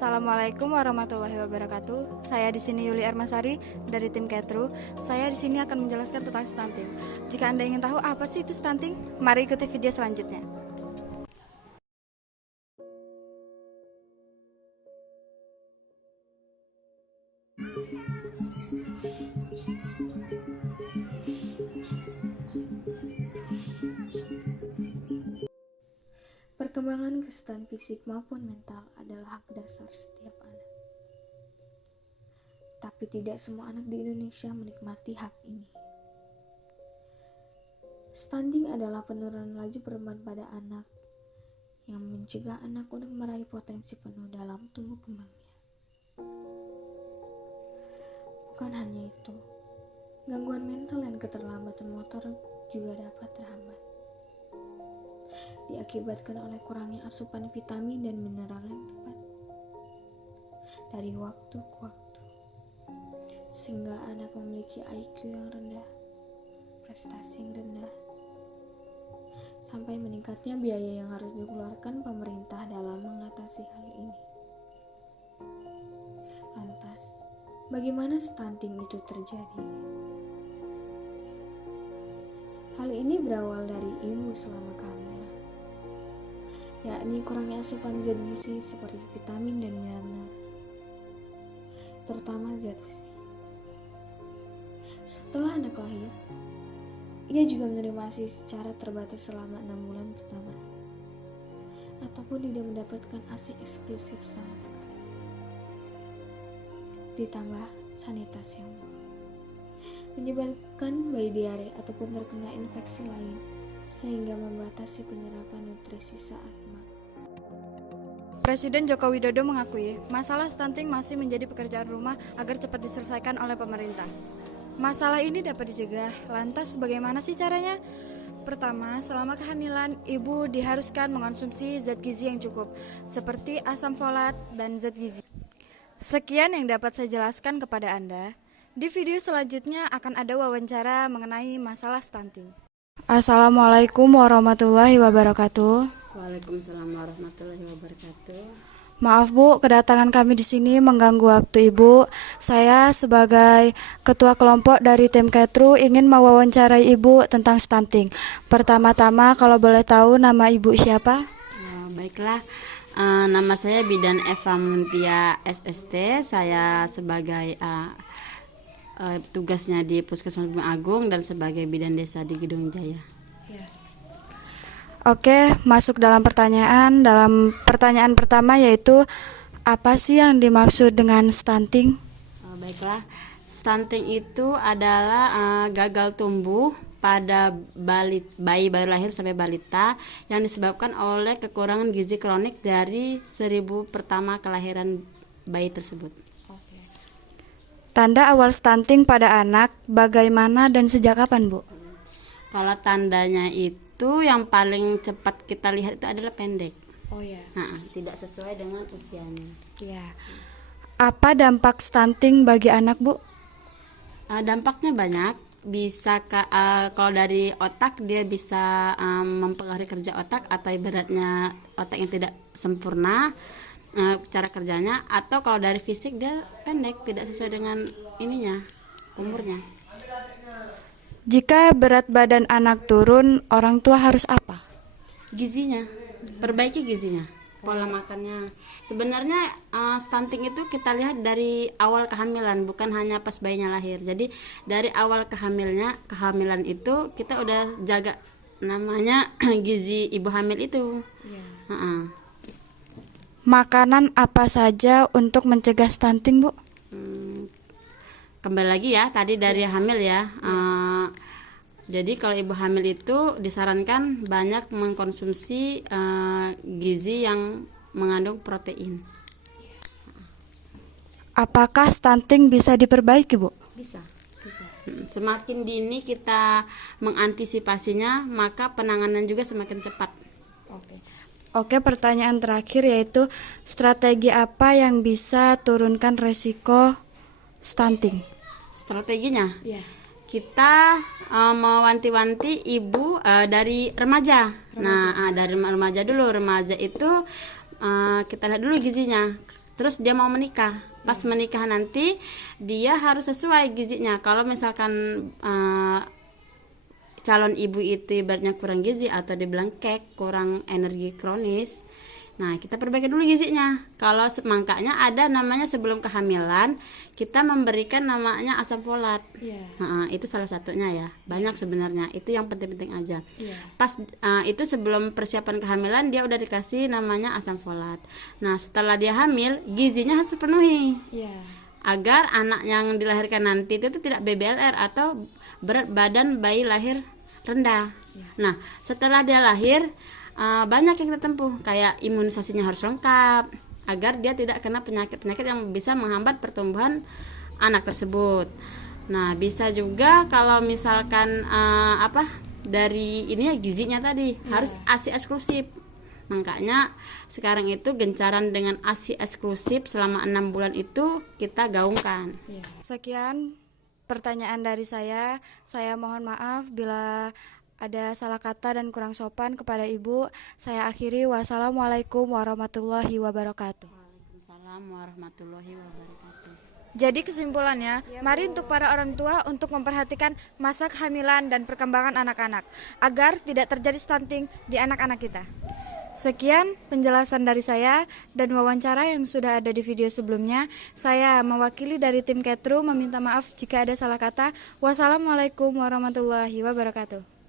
Assalamualaikum warahmatullahi wabarakatuh. Saya di sini Yuli Ermasari dari tim Ketru. Saya di sini akan menjelaskan tentang stunting. Jika Anda ingin tahu apa sih itu stunting, mari ikuti video selanjutnya. Perkembangan kesulitan fisik maupun mental adalah hak dasar setiap anak. Tapi tidak semua anak di Indonesia menikmati hak ini. Stunting adalah penurunan laju perkembangan pada anak yang mencegah anak untuk meraih potensi penuh dalam tumbuh kembangnya. Bukan hanya itu, gangguan mental dan keterlambatan motor juga dapat terhambat, diakibatkan oleh kurangnya asupan vitamin dan mineral yang tepat dari waktu ke waktu, sehingga anak memiliki IQ yang rendah, prestasi yang rendah, sampai meningkatnya biaya yang harus dikeluarkan pemerintah dalam mengatasi hal ini. Lantas, bagaimana stunting itu terjadi? Hal ini berawal dari ibu selama kehamilan, yakni kurangnya asupan zat gizi seperti vitamin dan mineral, terutama zat besi. Setelah anak lahir, ia juga menerima ASI secara terbatas selama 6 bulan pertama, ataupun tidak mendapatkan ASI eksklusif sama sekali. Ditambah sanitasi yang buruk, menyebabkan bayi diare ataupun terkena infeksi lain, sehingga membatasi penyerapan nutrisi saat makan. Presiden Joko Widodo mengakui masalah stunting masih menjadi pekerjaan rumah agar cepat diselesaikan oleh pemerintah. Masalah ini dapat dicegah. Lantas bagaimana sih caranya? Pertama, selama kehamilan, ibu diharuskan mengonsumsi zat gizi yang cukup, seperti asam folat dan zat gizi. Sekian yang dapat saya jelaskan kepada Anda. Di video selanjutnya akan ada wawancara mengenai masalah stunting. Assalamualaikum warahmatullahi wabarakatuh. Waalaikumsalam warahmatullahi wabarakatuh. Maaf Bu, kedatangan kami di sini mengganggu waktu Ibu. Saya sebagai ketua kelompok dari tim Ketru ingin mewawancarai Ibu tentang stunting. Pertama-tama kalau boleh tahu nama Ibu siapa? Baiklah, nama saya Bidan Eva Muntia SST. Saya sebagai tugasnya di Puskesmas Gunung Agung dan sebagai bidan desa di Gedung Jaya. Oke, masuk dalam pertanyaan. Dalam pertanyaan pertama yaitu apa sih yang dimaksud dengan stunting? Baiklah, stunting itu adalah gagal tumbuh pada bayi baru lahir sampai balita yang disebabkan oleh kekurangan gizi kronik dari 1000 pertama kelahiran bayi tersebut. Tanda awal stunting pada anak bagaimana dan sejak kapan, Bu? Kalau tandanya itu yang paling cepat kita lihat itu adalah pendek. Oh ya. Tidak sesuai dengan usianya. Ya. Apa dampak stunting bagi anak, Bu? Dampaknya banyak. Bisa kalau dari otak dia bisa mempengaruhi kerja otak, atau ibaratnya otak yang tidak sempurna cara kerjanya, atau kalau dari fisik dia pendek, tidak sesuai dengan umurnya. Jika berat badan anak turun, orang tua harus apa? Gizinya, perbaiki gizinya, pola makannya. Sebenarnya stunting itu kita lihat dari awal kehamilan, bukan hanya pas bayinya lahir. Jadi dari awal kehamilan itu kita udah jaga namanya gizi ibu hamil itu. Makanan apa saja untuk mencegah stunting, Bu? Kembali lagi ya, tadi dari hamil ya. Jadi kalau ibu hamil itu disarankan banyak mengkonsumsi gizi yang mengandung protein. Apakah stunting bisa diperbaiki, Bu? Bisa. Semakin dini kita mengantisipasinya, maka penanganan juga semakin cepat. Oke, pertanyaan terakhir yaitu strategi apa yang bisa turunkan resiko stunting? Strateginya, kita mewanti-wanti ibu dari remaja. Nah, dari remaja dulu. Remaja itu kita lihat dulu gizinya. terus dia mau menikah. Pas menikah nanti dia harus sesuai gizinya. Kalau misalkan calon ibu itu ibaratnya kurang gizi atau dibilang kek, kurang energi kronis, nah kita perbaiki dulu gizinya. Kalau makanya ada namanya sebelum kehamilan kita memberikan namanya asam folat. Itu salah satunya ya, banyak sebenarnya, itu yang penting-penting aja. Pas itu sebelum persiapan kehamilan dia udah dikasih namanya asam folat. Nah setelah dia hamil gizinya harus terpenuhi agar anak yang dilahirkan nanti itu tidak BBLR atau berat badan bayi lahir rendah. Nah setelah dia lahir banyak yang kita tempuh, kayak imunisasinya harus lengkap agar dia tidak kena penyakit-penyakit yang bisa menghambat pertumbuhan anak tersebut. Nah bisa juga kalau misalkan dari ini ya gizinya tadi harus ASI eksklusif. Makanya sekarang itu gencaran dengan ASI eksklusif selama 6 bulan itu kita gaungkan. Sekian pertanyaan dari saya mohon maaf bila ada salah kata dan kurang sopan kepada ibu. Saya akhiri, wassalamualaikum warahmatullahi wabarakatuh. Waalaikumsalam warahmatullahi wabarakatuh. Jadi kesimpulannya, mari untuk para orang tua untuk memperhatikan masa kehamilan dan perkembangan anak-anak agar tidak terjadi stunting di anak-anak kita. Sekian penjelasan dari saya dan wawancara yang sudah ada di video sebelumnya. Saya mewakili dari tim Ketru meminta maaf jika ada salah kata. Wassalamualaikum warahmatullahi wabarakatuh.